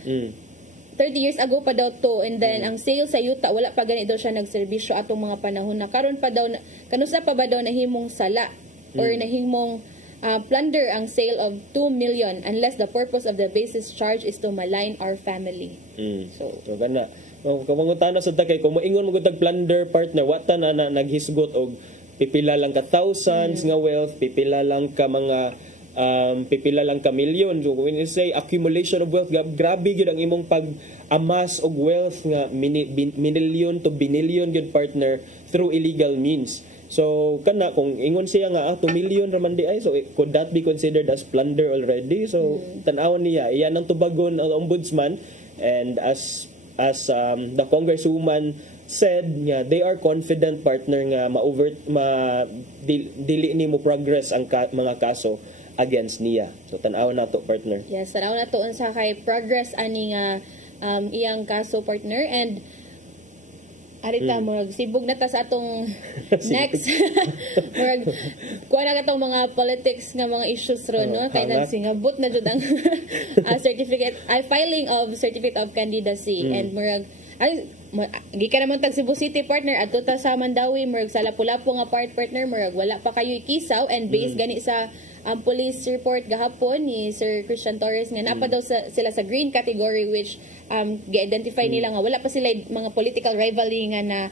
30 years ago pa daw to, and then ang sale sa yuta wala pa gani daw siya nagserbisyo atong mga panahon na karon pa daw kanusa pa ba daw nahimong sala or nahimong plunder ang sale of 2 million unless the purpose of the basis charge is to malign our family. So kana kamangutana sa kay kung moingon mo tag plunder, partner, wata na naghisgot og pipila lang ka thousands nga wealth, pipila lang ka mga pipila lang ka milyon. So when you say accumulation of wealth, grabe gyud ang imong pag-amass og wealth nga milyon to binilyon gyud, partner, through illegal means. So kana kung ingon siya nga 2 million raman di ay, so could that be considered as plunder already? So tan-awon niya iyan ang tubagon ang ombudsman, and as the congresswoman said nga they are confident, partner, nga dili ni mo progress ang mga kaso against niya. So tan-awon nato, partner. Yes, tan-awon nato unsa kay progress ani nga iyang kaso, partner, and arita murag sibog na ta sa atong next murag kuha na katong mga politics nga mga issues ron, no, kay nagsingabot na jud ang filing of certificate of candidacy, and murag gikan naman tag Cebu City, partner, adto ta sa Mandawi, murag sa lapu-lapu nga partner, murag wala pa kayo ikisaw, and based gani sa ang police report gahapon ni Sir Christian Torres nga napa daw sila sa green category, which gi-identify nila nga wala pa sila mga political rivalry nga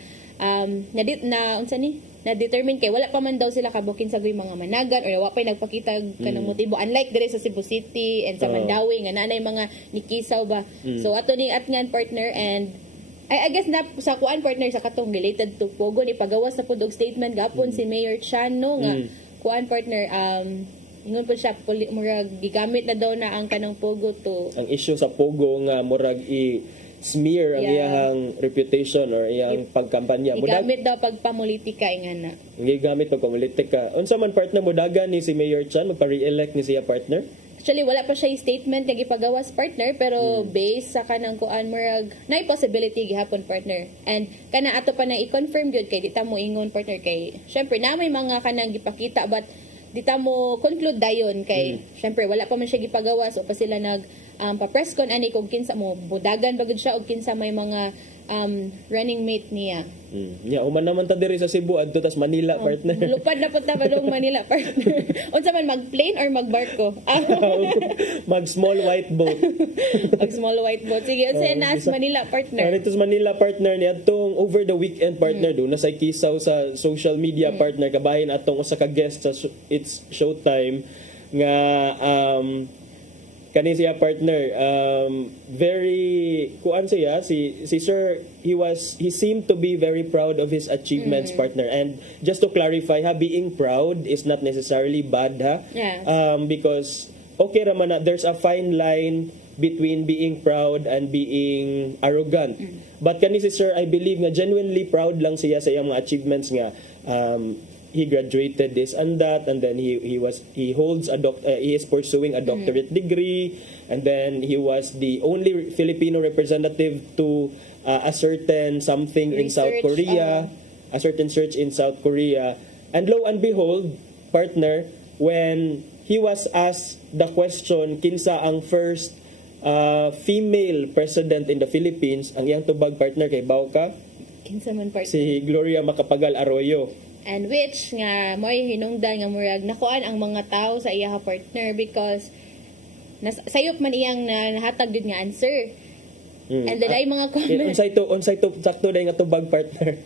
na-determine kay wala pa man daw sila kabukin sa mga managan or wala pa nagpakita kanang motibo, unlike dire sa Cebu City and sa Mandawi nga naanay mga nikisaw ba. So ato ni atngan, partner, and I guess na sa kuan, partner, sa katong related to Pogo ni pagawas sa pudog statement gapon si Mayor Chano nga kuan, partner, ingon po siya murag gigamit na daw na ang kanang Pogo to ang issue sa Pogo nga murag smear ang iyang reputation or iyang pagkampanya. Gigamit daw pagpamulitika ingana. Gigamit pagpamulitika. Unsa man, partner, mudagan ni si Mayor Chan magpa-re-elect ni siya, partner? Actually wala pa siya statement nga gipagawas, partner, pero based sa kanang kuan murag nay possibility gihapon, partner. And kana ato pa na i-confirm gyud kay di ta mo ingon, partner, kay syempre na may mga kanang gipakita but di ta mo conclude dayon kay syempre wala pa man siya gipagawas o pa sila pa-press con ani kung kinsa mo budagan bagud siya og kinsa may mga running mate niya. Uman naman ta diri sa Cebu adto tas Manila, partner. Lupad na pud ta balong Manila, partner. Unsa man, mag-plane or mag-barko? Mag small white boat. Mag small white boat. Sige, unsa nas Manila, partner? Dito sa Manila, partner, ni adtong over the weekend, partner, do na say kisaw sa social media, partner, kabahin atong usa ka guest sa It's Showtime nga kani siya, partner, very kuan siya si sir, he seemed to be very proud of his achievements, partner, and just to clarify being proud is not necessarily bad, because okay raman na there's a fine line between being proud and being arrogant. But kani si Sir, I believe nga genuinely proud lang siya sa iyang mga achievements nga. He graduated this and that, and then he holds he is pursuing a doctorate degree, and then he was the only Filipino representative to a certain something in South Korea, a certain search in South Korea. And lo and behold, partner, when he was asked the question, kinsa ang first female president in the Philippines, ang iyang tubag, partner, kay Bauka? Kinsa man, partner? Si Gloria Macapagal Arroyo. And which nga mo'y hinungdan nga murag nakuan ang mga tao sa iyaha partner because sayop man iyang nahatag din nga answer. And then ay mga comment. Unsay to sakto day nga tubag, partner.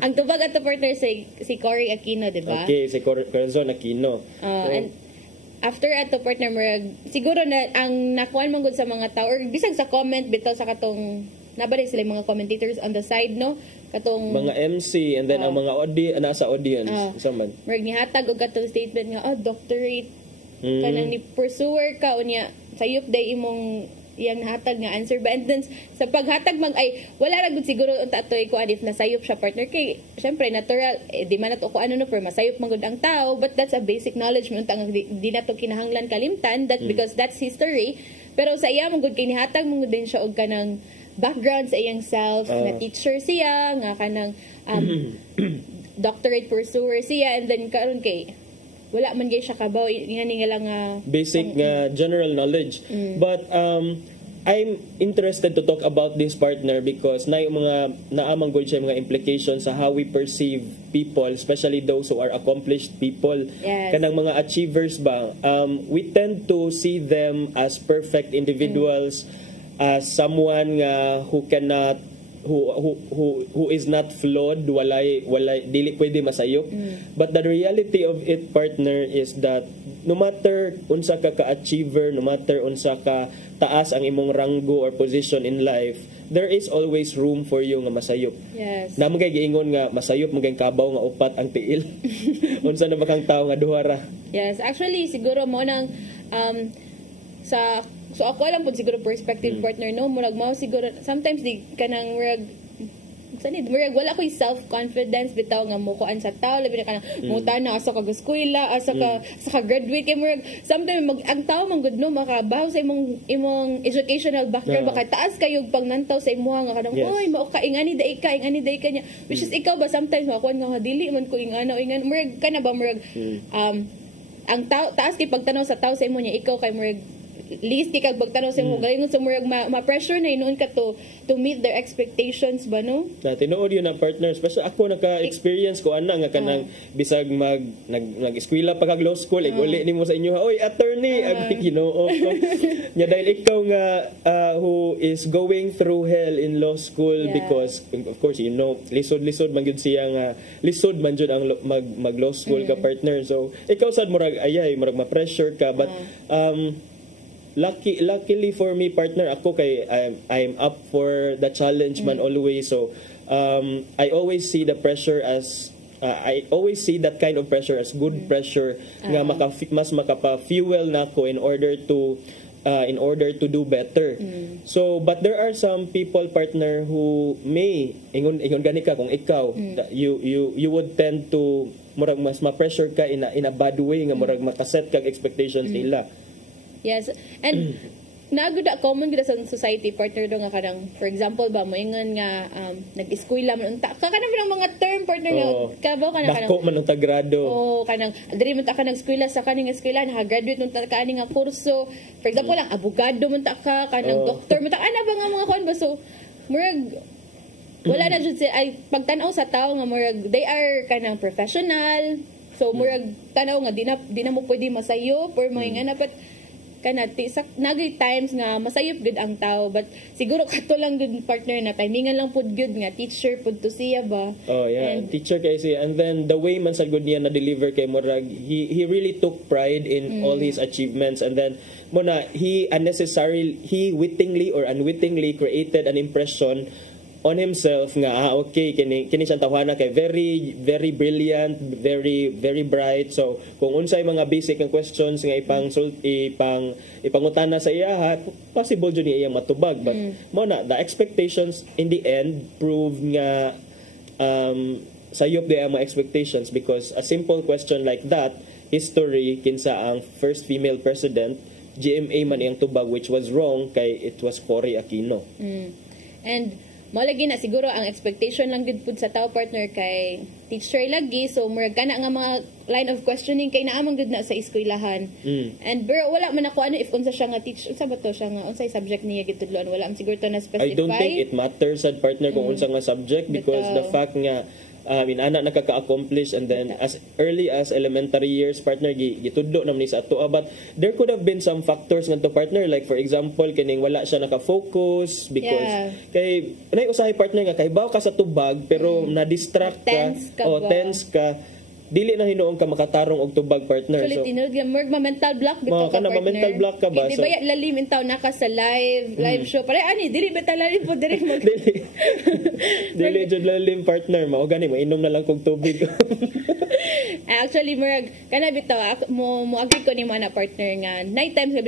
Ang tubag ato partner si Cory Aquino, di ba? Okay, si Corazon Aquino. And after ato partner murag siguro na ang nakuan man gud sa mga tao or bisag sa comment bitaw sa katong nabalik sila mga commentators on the side, no? Katong mga MC and then ang mga nasa audience isa man. Murag nihatag og katong statement nga doctorate kanang ni pursuer ka unya sayop day imong iyang nahatag nga answer ba, and then sa paghatag wala ra gud siguro unta atoy ko if nasayop siya partner kay syempre natural di man nato ko ano no pero masayop man gud ang tao, but that's a basic knowledge man ang di nato kinahanglan kalimtan that because that's history. Pero sa iya man gud kay nihatag man gud din siya og kanang background sa iyang self, na teacher siya, nga kanang doctorate pursuer siya, and then karon kay wala man gay siya kabaw nga lang basic general knowledge. But I'm interested to talk about this partner because naamang good siya mga implications sa how we perceive people, especially those who are accomplished people. Yes. Kanang mga achievers ba, we tend to see them as perfect individuals, as someone who cannot who is not flawed, walay dili pwede masayop. But the reality of it, partner, is that no matter unsa ka achiever, no matter unsa ka taas ang imong ranggo or position in life, there is always room for you nga masayop. Yes. Naman kay giingon nga masayop maging kabaw nga upat ang tiil. Unsa na bakang tawo nga duha ra. Yes, actually siguro mo nang so ako alam po siguro perspective partner, no, murag mao siguro sometimes di kanang murag wala ko'y self-confidence bitaw nga mukuan sa tao labi na kanang mutan na asa ka eskwela asa ka graduate kay murag sometimes ang tao man gud no makabaw sa imong educational background baka taas kayo pagnantaw sa imuha nga kanang oy mao ka ingani day ka niya which is ikaw ba sometimes makuan nga dili man ko ingana murag kana ba murag ang tao taas kay pagtanaw sa tao sa imo niya ikaw kay murag least kag pagtanaw sa mo galingon sa murag ma-pressure na inuon ka to meet their expectations ba, no? Tinuod yun ang partner, especially ako naka-experience ko ana nga kanang bisag nag-eskwela pa kag law school uli nimo sa inyo oy attorney Ginoo ko nya dahil ikaw nga who is going through hell in law school because of course lisod man gyud siya nga lisod man jud ang mag law school ka partner, so ikaw sad murag murag ma-pressure ka, but luckily for me, partner, ako kay I'm up for the challenge man always, so I always see the pressure as I always see that kind of pressure as good pressure nga mas makapa-fuel nako in order to do better. So but there are some people, partner, who may ingon gani ka kung ikaw you would tend to murag mas ma-pressure ka in a bad way nga murag makaset kag expectations nila. Yes, and nagud common gud sa society, partner do nga kanang for example ba moingon nga nag-eskwela man unta ka kanang mga term, partner nga kabaw kanang dako man unta grado kanang diri man ta ka nag-eskwela sa kaning eskwela naka-graduate unta ka ani nga kurso, for example lang abogado man ta ka kanang doctor man ta ana ba nga mga kuan ba, so murag wala na jud ay pagtan-aw sa tao nga murag they are kanang professional, so murag tanaw nga di na mo pwede masayop or mga ngana, but kanati nagay times nga masayop gud ang tao, but siguro kato lang gud, partner, na timingan lang pud gud nga teacher pud to siya ba. And teacher kay siya, and then the way man sad gud niya na deliver kay murag he really took pride in all his achievements, and then he wittingly or unwittingly created an impression on himself nga okay kini siyang tawhana kay very very brilliant, very very bright. So kung unsay mga basic nga questions nga ipangutana sa iya, possible jud niya matubag, but mo na the expectations in the end prove nga sayop di ang mga expectations, because a simple question like that, history kinsa ang first female president, GMA man iyang tubag, which was wrong kay it was Cory Aquino. And mo lagi na siguro ang expectation lang gid pud sa tao partner kay teacher lagi, so murag kana nga mga line of questioning kay naamang gud na sa eskwelahan. And pero wala man ako if unsa siya nga teach, unsa ba to siya nga unsay subject niya gitudloan, wala am siguro to na specify. I don't think it matters sa partner kung unsa nga subject, because the fact nga anak nakaka-accomplish, and then as early as elementary years partner gitudlo naman ni sa ato, but there could have been some factors ngadto partner, like for example kining wala siya naka-focus because kay nay usahay partner nga kay baw ka sa tubag pero na-distract ka tense ka, dili na hinuon ka makatarong og tubag partner. So tinod nga mental block bitaw ka partner. Mental block ka ba? Di ba lalim intaw naka sa live show. Pare ani dili bitaw lalim po diri mag. Dili jud lalim partner, mao gani mo inom na lang kog tubig. Actually murag kana bitaw mo agree ko ni mana partner nga night times nga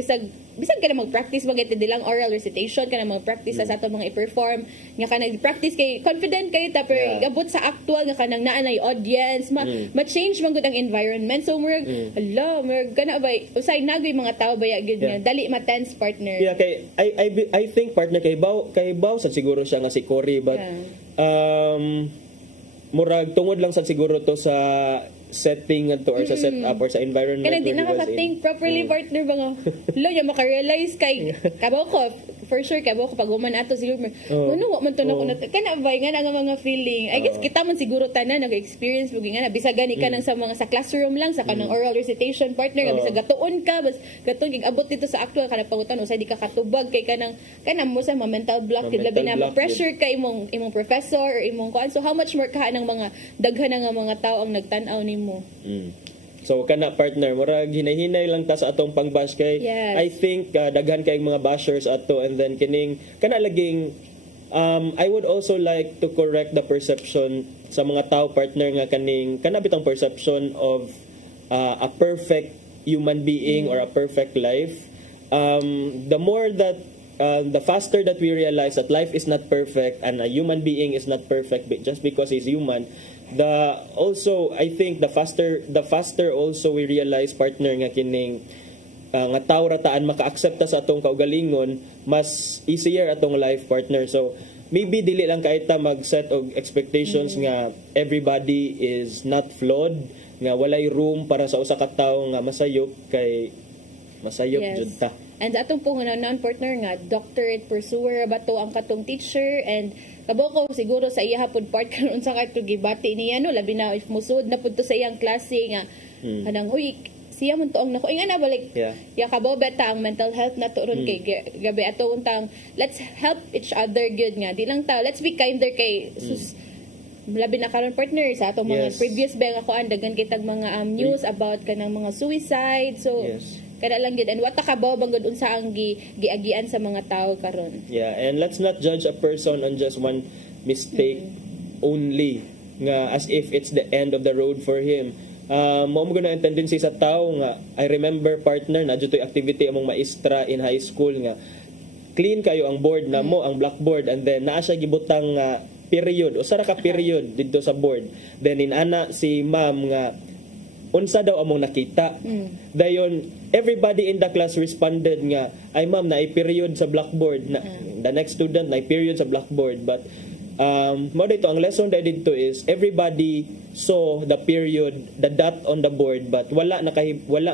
bisag ka na mag-practice magay dilang oral recitation ka na mag-practice sa ato mga i-perform nga ka nag-practice kay confident kayo tapos abot sa actual nga kanang naanay audience ma-change man gud ang environment, so murag murag kana ba usay nagoy mga tao baya gud nga dali ma-tense partner. Kay I think partner kay baw sa siguro siya nga si Cory, but murag tungod lang sa siguro to sa setting to or sa setup or sa environment. Kaya di nakaka-think properly partner ba nga niya maka-realize kay kabaw ko for sure kabaw ko pag uman ato siguro wa man to na kana ba nga nga mga feeling. I guess kita man siguro tanan nag-experience bugi nga bisag gani ka nang sa mga sa classroom lang sa kanang oral recitation partner nga bisag gatuon ka bas gatuon gig abot dito sa actual kana pangutan usay di ka katubag kay kanang mo sa mental block labi na pressure kay imong professor or imong kuan, so how much more ka nang mga daghan nga mga tao ang nagtan-aw nimo. So kana partner murag hinay-hinay lang ta sa atong pang-bash kay I think daghan kay mga bashers ato, and then kining kana laging I would also like to correct the perception sa mga tao partner nga kaning kana bitang perception of a perfect human being or a perfect life. The more that the faster that we realize that life is not perfect and a human being is not perfect just because he's human, also I think the faster also we realize partner nga kining nga tawo rataan maka-accepta sa atong kaugalingon, mas easier atong life partner. So maybe dili lang kay ta mag-set og expectations nga everybody is not flawed, nga walay room para sa usa ka tawo nga masayop kay masayop jud ta. And atong pungunanan partner nga doctorate pursuer ba to ang katong teacher, and kabo ko siguro sa iya hapon part karon sa kato gibati niya no, labi na if musud na pud to sa iyang klase nga kanang uy siya man to ang nako inga na balik kabo beta ang mental health na to ron kay gabi ato untang let's help each other good nga di lang ta let's be kinder kay labi na karon partner sa atong mga previous bang ako andagan kitag mga news about kanang mga suicide, so kada lang gid, and wata ka ba bangod unsa ang giagian sa mga tao karon. And let's not judge a person on just one mistake only nga as if it's the end of the road for him. Mo mo guna ang tendency sa tao nga I remember partner na dito activity among maestra in high school nga clean kayo ang board na mo, ang blackboard, and then naa siya gibutang period o sara ka period dito sa board, then inana si ma'am nga unsa daw among nakita. Dayon everybody in the class responded nga ay ma'am na period sa blackboard na the next student na period sa blackboard, but mo dito ang lesson dito is everybody saw the period, the dot on the board, but wala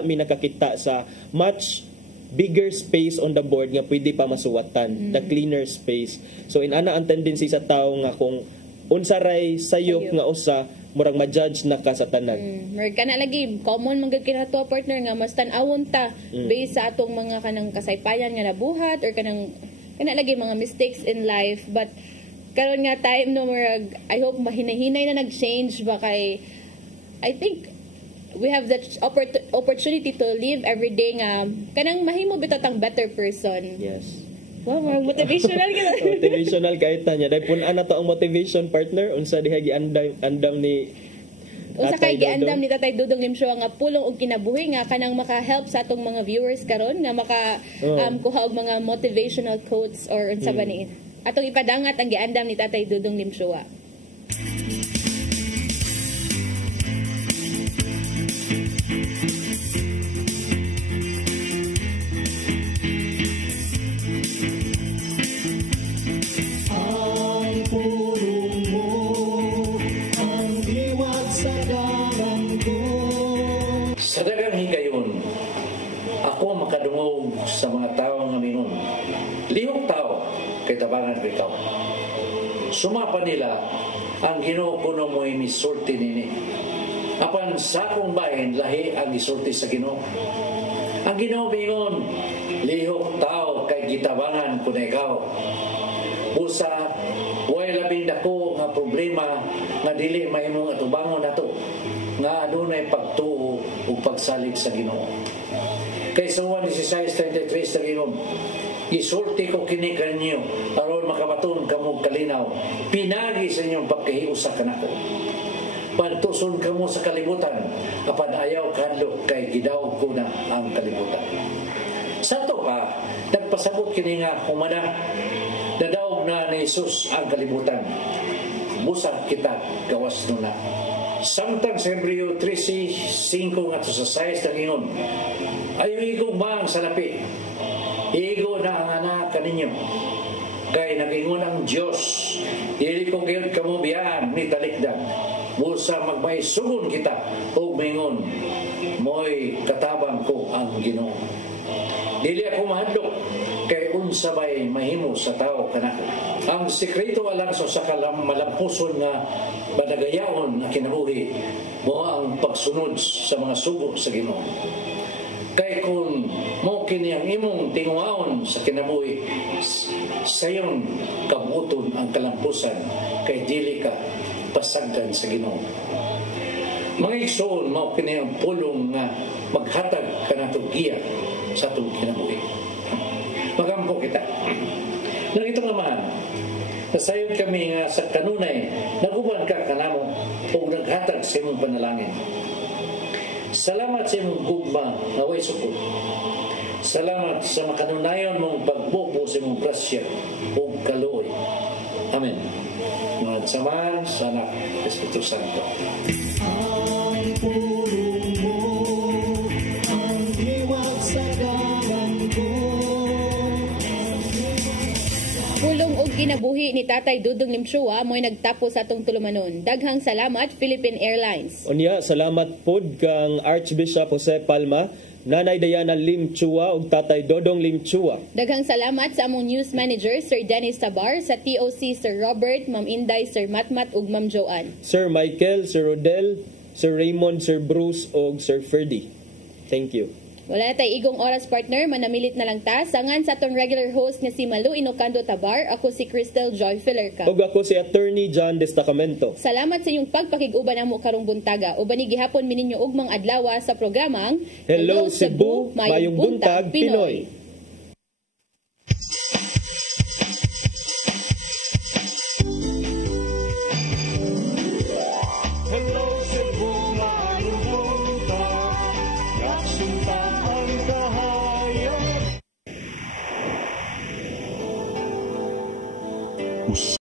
mi nakakita sa much bigger space on the board nga pwede pa masuwatan, the cleaner space. So inana ang tendency sa tao nga kung unsa ray sayop nga usa murag ma-judge na ka sa tanan. Murag kana lagi common man gid kinato partner nga mas tan-awon ta based sa atong mga kanang kasaypayan nga nabuhat or kana lagi mga mistakes in life, but karon nga time no murag I hope mahinay-hinay na nag-change ba kay I think we have that opportunity to live every day nga kanang mahimo bitatang better person. Wow, motivational ka. Motivational kahit tanya. Dahil punan na to ang motivation partner. Unsa diha giandam ni Usa kay giandam ni Tatay Dudong Limsyo nga pulong og kinabuhi nga kanang maka-help sa atong mga viewers karon nga maka kuha og mga motivational quotes or unsa ba ni. Atong ipadangat ang giandam ni Tatay Dudong Limsyo. Sa daghang higayon, ako makadungog sa mga tao nga mingon. Lihok tao, kay tabangan ko ikaw. Sumapa nila, ang Ginoo kuno mo'y misulti nini. Apan sa akong bahin, lahi ang isulti sa Ginoo. Ang Ginoo mingon, lihok tao, kay gitabangan ko na ikaw. Usa, way labing dako nga problema nga dili mahimong atubangon nato nga adunay pagtuo ug pagsalig sa Ginoo. Kay sa Juan 16:33 sa Ginoo, isulti ko kini kanyo aron makabaton kamo kalinaw, pinagi sa inyong pagkahiusa kanako. Pantuson kamo sa kalibutan, apan ayaw kadlok kay gidaog ko na ang kalibutan. Sa to pa, nagpasabot kini nga humana, dadaog na ni Jesus ang kalibutan. Busa kita gawas nuna. Samtang sa Hebreo 13:5 nga sa 6 ng ingon, ayaw igong bang sa lapi, igo na ang anak kaninyo. Kay nagingon ang Diyos, dili ko gayon kamo biyaan ni talikdan. Busa magmaisugon kita o mingon, mo'y katabang ko ang Ginoo. Dili ako mahadlok kay unsabay mahimo sa tao kanako. Ang sekreto alang sa malampuson nga badagayaon na kinabuhi mo ang pagsunod sa mga sugo sa Ginoo. Kay kung mo kini ang imong tinguhaon sa kinabuhi, sayon kabuton ang kalampusan kay dili ka pasagdan sa Ginoo. Mga igsoon mo kini ang pulong nga maghatag kanato giya sa atong kinabuhi. Magampo kita. Nang itong amahan, nasayod kami nga sa kanunay, naguban ka kanamo o naghatag sa imong panalangin. Salamat sa imong gugma na way sukod. Salamat sa makanunayon mong pagbubo sa imong grasya o kaluoy. Amen. Mga samahan sa anak Espiritu Santo. Ang pulong mo, ang diwag sa dalan ko. Pulong og kinabuhi ni Tatay Dudong Limsyo mo'y nagtapos sa atong tulumanon. Daghang salamat Philippine Airlines. Unya, salamat pod kang Archbishop Jose Palma, Nanay Diana Limchua ug Tatay Dodong Limchua. Daghang salamat sa among news manager Sir Dennis Tabar, sa TOC Sir Robert, Ma'am Inday, Sir Matmat ug Ma'am Joanne. Sir Michael, Sir Rodel, Sir Raymond, Sir Bruce ug Sir Ferdy. Thank you. Wala na tayo igong oras partner, manamilit na lang ta. Sangan sa atong regular host nga si Malu Inocando Tabar, ako si Crystal Joy Fillerca. Ug ako si Attorney John Destacamento. Salamat sa inyong pagpakig-uban namo karong buntaga. Uban gihapon mininyo og mga adlaw sa programang Hello Cebu, Mayong Buntag, Pinoy. Hello